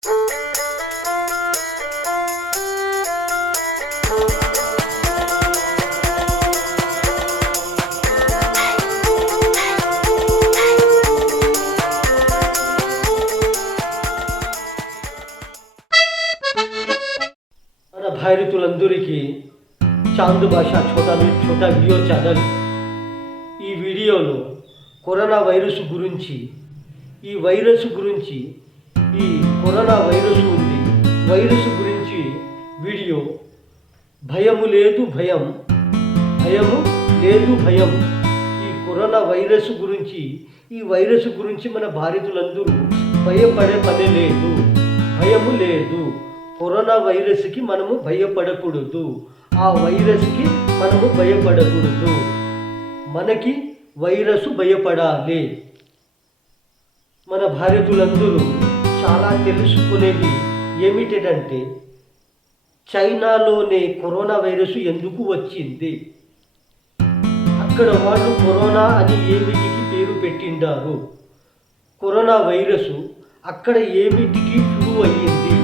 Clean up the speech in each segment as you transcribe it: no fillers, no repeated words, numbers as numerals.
మన భారతులందరికీ చాంద్ భాష Chota video channel. ఈ వీడియోలో కరోనా వైరస్ గురించి, ఈ కరోనా వైరస్ ఉంది, వైరస్ గురించి వీడియో. భయము లేదు భయం, భయము లేదు భయం. ఈ కరోనా వైరస్ గురించి మన భారతులందరూ భయపడే పని లేదు, భయము లేదు. కరోనా వైరస్కి మనము భయపడకూడదు, ఆ వైరస్కి మనము భయపడకూడదు. మనకి వైరస్ భయపడాలి. మన భారతులందరూ చాలా తెలుసుకునేది ఏమిటంటే చైనాలోనే కరోనా వైరస్ ఎందుకు వచ్చింది, అక్కడ వాళ్ళు కరోనా అని ఏమిటికి పేరు పెట్టిండారు, కరోనా వైరస్ అక్కడ ఏమిటికి ఫ్లూ అయ్యింది,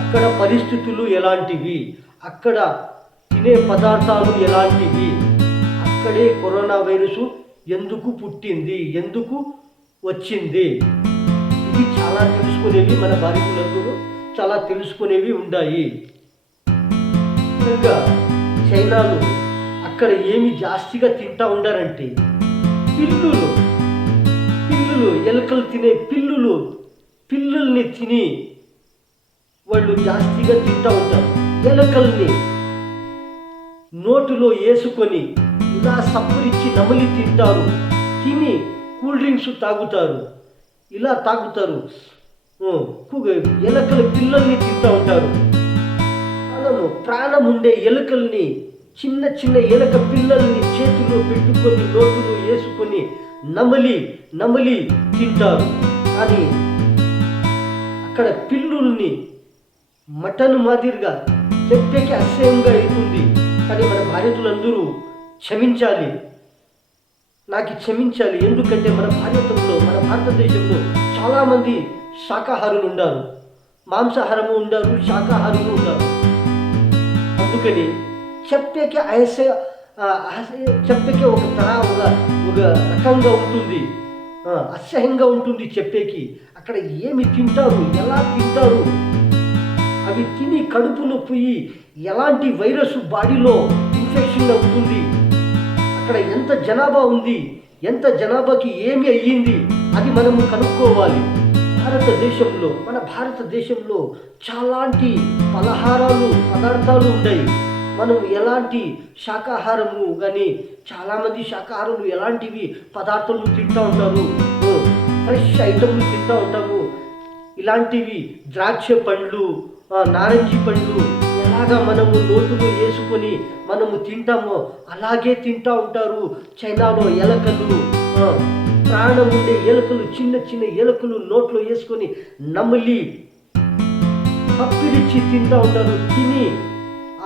అక్కడ పరిస్థితులు ఎలాంటివి, అక్కడ తినే పదార్థాలు ఎలాంటివి, అక్కడే కరోనా వైరస్ ఎందుకు పుట్టింది, ఎందుకు వచ్చింది, ఇది చాలా తెలుసుకునేవి మన భారతీయులందరూ చాలా తెలుసుకునేవి ఉన్నాయి. ముఖ్యంగా చైనాలో అక్కడ ఏమి జాస్తిగా తింటా ఉండారంటే పిల్లులు, ఎలుకలు తినే పిల్లుల్ని తిని వాళ్ళు జాస్తిగా తింటూ ఉంటారు. ఎలుకల్ని నోటులో వేసుకొని ఇలా సప్పరిచ్చి నమిలి తింటారు, తిని కూల్ డ్రింక్స్ తాగుతారు, ఇలా తాగుతారు. ఎలుకల పిల్లల్ని తింటూ ఉంటారు. మనము ప్రాణం ఉండే ఎలుకల్ని, చిన్న ఎలుక పిల్లల్ని చేతిలో పెట్టుకొని నోటులో వేసుకొని నమిలి తింటారు. కానీ అక్కడ పిల్లుల్ని మటన్ మాదిరిగా చెప్పేకి అసహ్యంగా అవుతుంది. కానీ మన భారతీయులందరూ క్షమించాలి. ఎందుకంటే మన భారతదేశంలో చాలామంది శాకాహారులు ఉన్నారు, మాంసాహారము ఉన్నారు, శాకాహారులు ఉన్నారు. అందుకని చెప్పేకి ఒక రకంగా ఉంటుంది, అసహ్యంగా ఉంటుంది చెప్పేకి. అక్కడ ఏమి తింటారు, ఎలా తింటారు, అవి తిని కడుపులో పోయి ఎలాంటి వైరస్ బాడీలో ఇన్ఫెక్షన్ అవుతుంది, అక్కడ ఎంత జనాభా ఉంది, ఎంత జనాభాకి ఏమి అయ్యింది, అది మనము కనుక్కోవాలి. మన భారతదేశంలో చాలాంటి పదార్థాలు ఉన్నాయి. మనం ఎలాంటి శాకాహారము కానీ చాలామంది శాకాహారులు ఎలాంటివి పదార్థాలు తింటూ ఉంటారు, ఫ్రెష్ ఐటమ్లు తింటూ ఉంటాము. ఇలాంటివి ద్రాక్ష పండ్లు, నారింజ పండ్లు ఎలాగా మనము నోటులో వేసుకొని మనము తింటామో అలాగే తింటూ ఉంటారు. చైనాలో ఎలుకలు, ప్రాణం ఉండే ఎలుకలు, చిన్న ఎలుకలు నోట్లో వేసుకొని నమిలి తప్పిరిచ్చి తింటూ ఉంటారు. తిని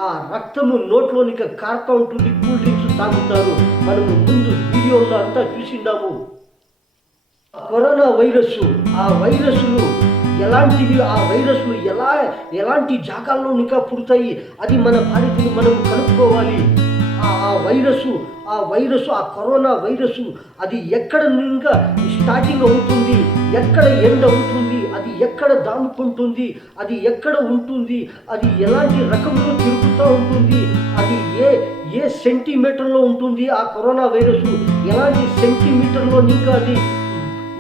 ఆ రక్తము నోట్లోనికి కారుతూ ఉంటుంది, కూల్ డ్రింక్స్ తాగుతారు. మనము ముందు వీడియోలో అంతా చూసిండాము. కరోనా వైరస్, ఆ వైరస్లు ఎలాంటివి, ఆ వైరస్లు ఎలాంటి జాగాల్లో ఇంకా పుడతాయి, అది మన భారతీయులు మనం కనుక్కోవాలి. ఆ కరోనా వైరస్ అది ఎక్కడ ఇంకా స్టార్టింగ్ అవుతుంది, ఎక్కడ ఎండ్ అవుతుంది, అది ఎక్కడ దాముకుంటుంది, అది ఎక్కడ ఉంటుంది, అది ఎలాంటి రకంలో తిరుగుతూ ఉంటుంది, అది ఏ సెంటీమీటర్లో ఉంటుంది, ఆ కరోనా వైరస్ ఎలాంటి సెంటీమీటర్లో ఇంకా అది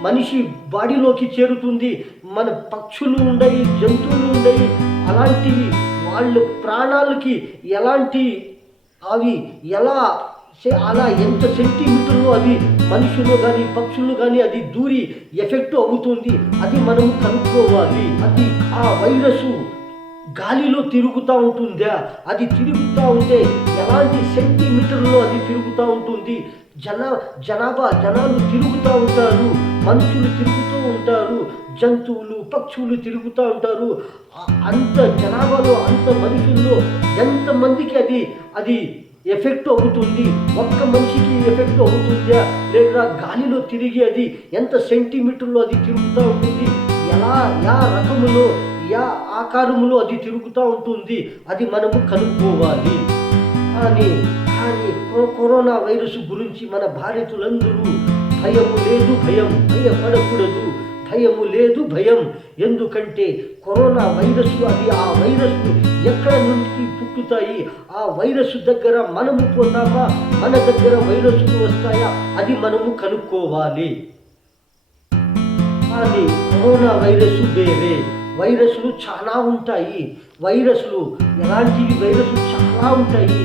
మనిషి బాడీలోకి చేరుతుంది. మన పక్షులు ఉన్నాయి, జంతువులు ఉన్నాయి, అలాంటివి వాళ్ళ ప్రాణాలకి ఎలాంటి అవి అలా ఎంత సెంటీమీటర్లో అది మనుషులు కానీ పక్షులు కానీ అది దూరి ఎఫెక్ట్ అవుతుంది, అది మనం కనుక్కోవాలి. అది ఆ వైరస్ గాలిలో తిరుగుతూ ఉంటుందా, అది తిరుగుతూ ఉంటే ఎలాంటి సెంటీమీటర్లో అది తిరుగుతూ ఉంటుంది, జనాలు తిరుగుతూ ఉంటారు, మనుషులు తిరుగుతూ ఉంటారు, జంతువులు పక్షులు తిరుగుతూ ఉంటారు. అంత జనాభాలో, అంత మనుషుల్లో ఎంతమందికి అది ఎఫెక్ట్ అవుతుంది, ఒక్క మనిషికి ఎఫెక్ట్ అవుతుందా, లేదా గాలిలో తిరిగి అది ఎంత సెంటీమీటర్లో అది తిరుగుతూ ఉంటుంది, ఎలా యా రకములో యా ఆకారములో అది తిరుగుతూ ఉంటుంది, అది మనము కనుక్కోవాలి. కానీ కానీ కరోనా వైరస్ గురించి మన భారతీయులందరూ భయము లేదు, భయపడకూడదు, భయము లేదు, ఎందుకంటే కరోనా వైరస్ అది ఆ వైరస్ ఎక్కడ నుండి పుట్టుతాయి, ఆ వైరస్ దగ్గర మనము పోతామా, మన దగ్గర వైరస్లు వస్తాయా, అది మనము కనుక్కోవాలి. కానీ కరోనా వైరస్ వేరే, వైరస్లు చాలా ఉంటాయి, ఎలాంటివి వైరస్లు చాలా ఉంటాయి.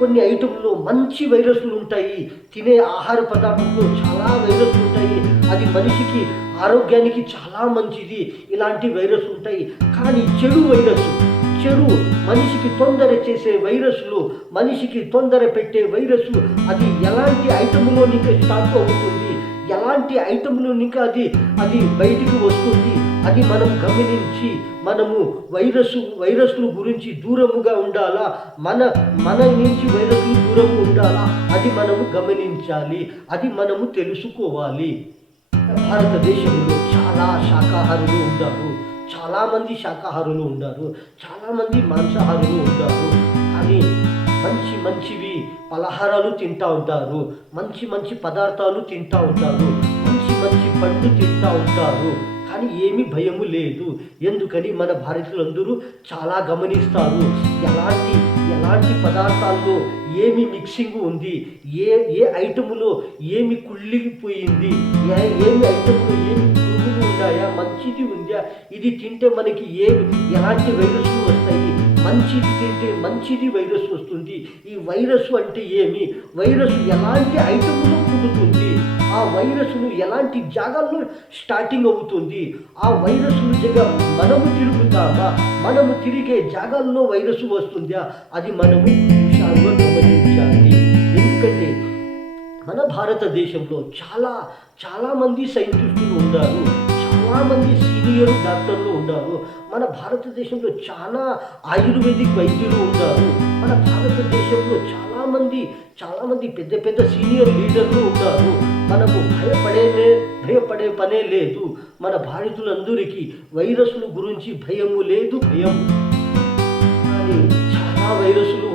కొన్ని ఐటెంలో మంచి వైరస్లు ఉంటాయి, తినే ఆహార పదార్థంలో చాలా వైరస్లు ఉంటాయి, అది మనిషికి ఆరోగ్యానికి చాలా మంచిది, ఇలాంటి వైరస్ ఉంటాయి. కానీ చెడు మనిషికి తొందర చేసే వైరస్లు, మనిషికి తొందర పెట్టే వైరస్, అది ఎలాంటి ఐటెంలో నీకు స్టార్ట్ అవుతుంది, ఎలాంటి ఐటెంలో నీకు అది బయటికి వస్తుంది, అది మనం గమనించి మనము వైరస్ల గురించి దూరముగా ఉండాలా, మన నుంచి వైరస్లు దూరంగా ఉండాలా, అది మనము గమనించాలి, అది మనము తెలుసుకోవాలి. భారతదేశంలో చాలా శాకాహారులు ఉన్నారు, చాలామంది శాకాహారులు ఉన్నారు, చాలామంది మాంసాహారులు ఉన్నారు. కానీ మంచివి పలహారాలు తింటూ ఉంటారు, మంచి పదార్థాలు తింటూ ఉంటారు, మంచి పండ్లు తింటూ ఉంటారు. కానీ ఏమీ భయము లేదు, ఎందుకని మన భారతీయులందరూ చాలా గమనిస్తారు, ఎలాంటి పదార్థాల్లో ఏమి మిక్సింగ్ ఉంది, ఏ ఐటములో ఏమి కుళ్ళిపోయింది, ఏమి ఐటములో ఏమి పురుగులు ఉన్నాయా, మంచిది ఉందా, ఇది తింటే మనకి ఎలాంటి వైరస్లు వస్తాయి, మంచిది తింటే మంచిది వైరస్ వస్తుంది. ఈ వైరస్ అంటే ఏమి, వైరస్ ఎలాంటి ఐటములో పుడుతుంది, ఆ వైరస్ను ఎలాంటి జాగాల్లో స్టార్టింగ్ అవుతుంది, ఆ వైరస్ను మనము తిరుగుతామా, మనము తిరిగే జాగాల్లో వైరస్ వస్తుందా, అది మనము హుషారుగా గమనించాలి. ఎందుకంటే మన భారతదేశంలో చాలామంది సైంటిస్టులు ఉన్నారు, చాలామంది సీనియర్ డాక్టర్లు ఉన్నారు, మన భారతదేశంలో చాలా ఆయుర్వేదిక్ వైద్యులు ఉన్నారు, మన భారతదేశంలో చాలామంది పెద్ద సీనియర్ లీడర్లు ఉన్నారు. మనము భయపడే పనే లేదు, మన భారతీయులందరికీ వైరస్ల గురించి భయము లేదు. కానీ చాలా వైరస్లు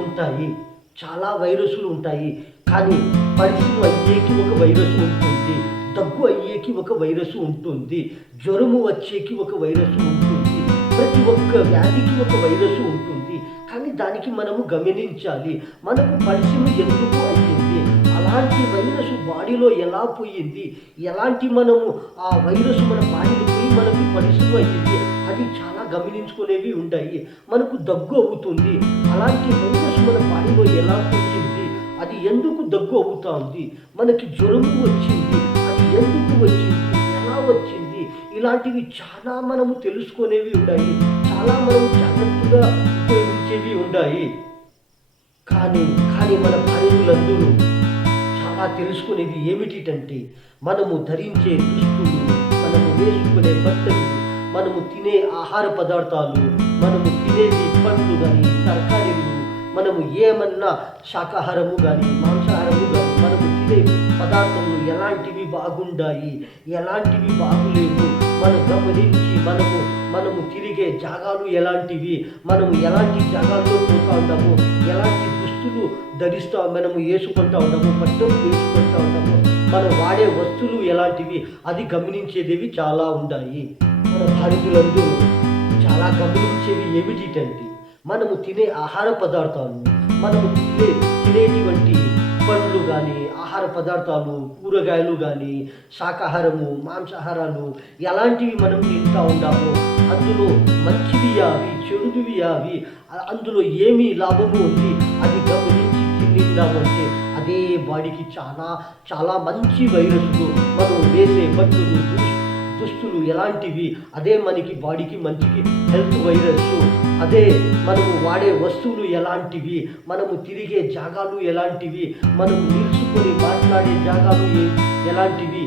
ఉంటాయి, కానీ పరిస్థితులు అయ్యేకి ఒక వైరస్ ఉంటుంది, దగ్గు అయ్యేకి ఒక వైరస్ ఉంటుంది, జ్వరము వచ్చేకి ఒక వైరస్ ఉంటుంది, ప్రతి ఒక్క వ్యాధికి ఒక వైరస్ ఉంటుంది. కానీ దానికి మనము గమనించాలి, మనకు పరిశ్రమ ఎందుకు అయ్యింది, అలాంటి వైరస్ బాడీలో ఎలా పోయింది, ఎలాంటి మనము ఆ వైరస్ మన బాడీలో పోయి మనకి పరిశ్రమ అయ్యింది, అది చాలా గమనించుకునేవి ఉంటాయి. మనకు దగ్గు అవుతుంది, అలాంటి వైరస్ మన బాడీలో ఎలా పోయింది, అది ఎందుకు దగ్గు అవుతుంది, మనకి జ్వరము వచ్చింది, అది ఎందుకు వచ్చింది, ఎలా వచ్చింది, ఇలాంటివి చాలా మనము తెలుసుకునేవి ఉన్నాయి, చాలా మనము జాగ్రత్తగా ఉపయోగించేవి ఉన్నాయి. కానీ మన భారతీయులందరూ చాలా తెలుసుకునేది ఏమిటంటే, మనము ధరించే దుస్తులు, మనము వేసుకునే బట్టలు, మనము తినే ఆహార పదార్థాలు, మనము తినేది పండ్లు కానీ తరకారీలు, మనము ఏమన్నా శాకాహారము కానీ మాంసాహారము కానీ మనము తినే పదార్థములు ఎలాంటివి బాగుండాయి, ఎలాంటివి బాగులేవు, మనం గమనించి మనము తిరిగే జాగాలు ఎలాంటివి, మనము ఎలాంటి జాగాల్లో పోతూ ఉంటాము, ఎలాంటి దుస్తులు మనము వేసుకుంటూ ఉంటాము, బట్టలు వేసుకుంటూ ఉంటాము, మనం వాడే వస్తువులు ఎలాంటివి, అది గమనించేవి చాలా ఉన్నాయి. మన భారతీయులందరూ చాలా గమనించేవి ఏమిటంటే, మనము తినే ఆహార పదార్థాలు, మనము తినేటువంటి పండ్లు కానీ ఆహార పదార్థాలు, కూరగాయలు కానీ శాకాహారము మాంసాహారాలు ఎలాంటివి మనం తింటూ ఉంటామో, అందులో మంచివి యావి చెడువి యావి, అందులో ఏమి లాభము ఉంది, అది గమనించి తిందామంటే అదే బాడీకి చాలా మంచి వైరస్లు, మనం వేసే బట్టలు దుస్తులు ఎలాంటివి, అదే మనకి బాడీకి మంచికి హెల్త్ వైరస్, అదే మనము వాడే వస్తువులు ఎలాంటివి, మనము తిరిగే జాగాలు ఎలాంటివి, మనము నిలుచుకొని మాట్లాడే జాగాలు ఎలాంటివి,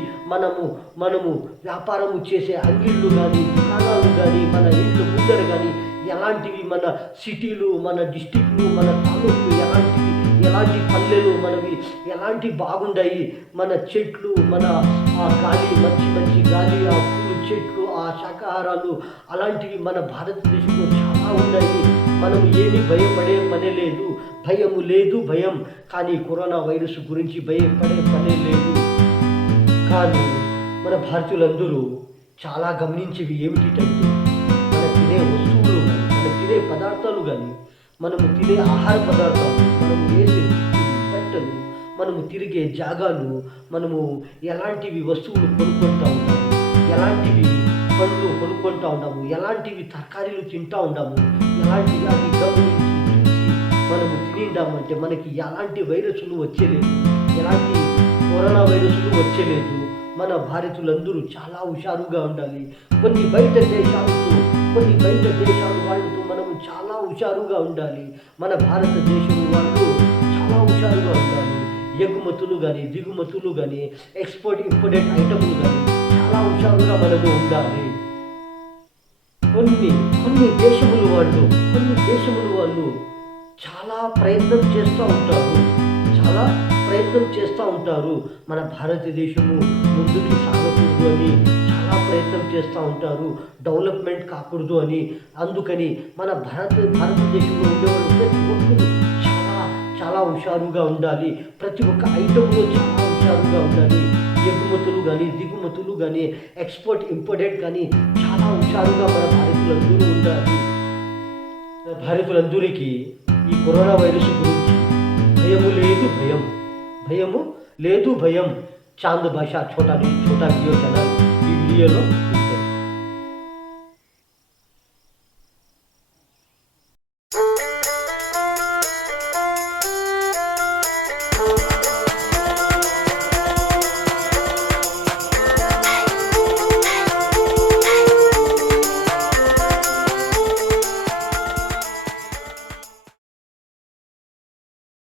మనము వ్యాపారము చేసే అంగిళ్ళు కానీ దుకాణాలు కానీ మన ఇళ్ళు ముందర కానీ ఎలాంటివి మన సిటీలు, మన డిస్టిక్లు, మన తాలూకులు ఎలాంటి పల్లెలు మనవి ఎలాంటి బాగుండాయి. మన చెట్లు, మన ఆ గాలి, మంచి మంచి గాలి, ఆ పూలు చెట్లు, ఆ శాకాహారాలు అలాంటివి మన భారతదేశంలో చాలా ఉన్నాయి. మనం ఏమీ భయపడే పనే లేదు. భయము లేదు, భయం. కానీ కరోనా వైరస్ గురించి భయపడే పనే లేదు. కానీ మన భారతీయులందరూ చాలా గమనించేవి ఏమిటంటే, మన తినే వస్తువులు కానీ, మన తినే పదార్థాలు కానీ, మనము తినే ఆహార పదార్థాలు, మనము వేసే బట్టలు, మనము తిరిగే జాగాలు, మనము ఎలాంటివి వస్తువులు కొనుక్కుంటూ ఉంటాము, ఎలాంటివి పండ్లు కొనుక్కుంటూ ఉంటాము, ఎలాంటివి తరకారీలు తింటూ ఉంటాము, ఎలాంటివి అది గమనించి చూసి మనము తినిండామంటే మనకి ఎలాంటి వైరస్లు వచ్చేలేదు, ఎలాంటి కరోనా వైరస్లు వచ్చేలేదు. మన భారతీయులందరూ చాలా హుషారుగా ఉండాలి. కొన్ని బయట దేశాలు వాళ్ళతో మనము చాలా హుషారుగా ఉండాలి. మన భారతదేశం వాళ్ళు చాలా హుషారుగా ఉండాలి. ఎగుమతులు కానీ, దిగుమతులు కానీ, ఎక్స్పోర్ట్ ఇంపోర్టెడ్ ఐటమ్లు కానీ చాలా హుషారుగా మనము ఉండాలి. కొన్ని దేశముల వాళ్ళు చాలా ప్రయత్నం చేస్తూ ఉంటారు. మన భారతదేశము ముందుకు సాగకూడదు అని చాలా ప్రయత్నం చేస్తూ ఉంటారు. డెవలప్మెంట్ కాకూడదు అని. అందుకని మన భారతదేశంలో ఉండేవాళ్ళు ప్రతి ఒక్కరు చాలా హుషారుగా ఉండాలి. ప్రతి ఒక్క ఐటెంలో చాలా హుషారుగా ఉండాలి. ఎగుమతులు కానీ, దిగుమతులు కానీ, ఎక్స్పోర్ట్ ఇంపోర్టెడ్ కానీ చాలా హుషారుగా మన భారతీయులందరూ ఉండాలి. భారతీయులందరికీ ఈ కరోనా వైరస్ గురించి భయము లేదు భయం. చాంద్ భాషా ఛోటా వీడియో ఛానల్ ఈ వీడియోలో